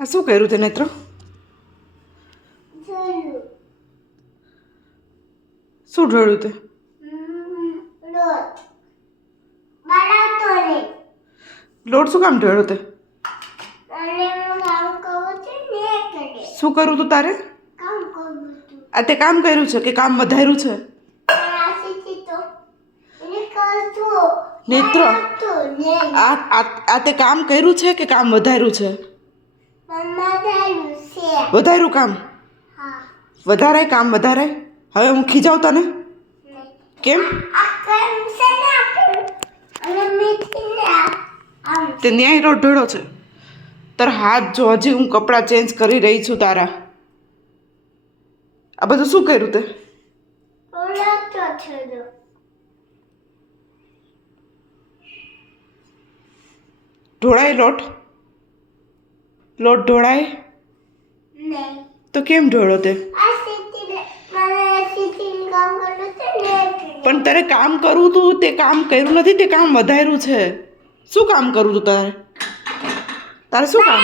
આ શું કર્યું તે નેત્ર? શું ઢોળ્યું તે? લોટ શું કામ ઢોળ્યો તે? શું કરવું તું તારે? આ તે કામ કર્યું છે કે કામ વધાર્યું છે? નેત્ર, આ તે કામ કર્યું છે કે કામ વધાર્યું છે? વધાર્યું કામ? વધારે કામ વધારે? હવે હું ખીજાવ તને? કેમ? તે ન્યાય લોટ ઢોળ્યો છે. તારા હાથ જો, હજી હું કપડાં ચેન્જ કરી રહી છું તારા. આ બધું શું કર્યું તે? ઢોળાય લોટ? લોટ ઢોળાય? તો કેમ ઢોળો તે? પણ તારે કામ કરવું તું, તે કામ કર્યું નથી, તે કામ વધાર્યું છે. શું કામ કરવું તું તારે? તારે શું કામ?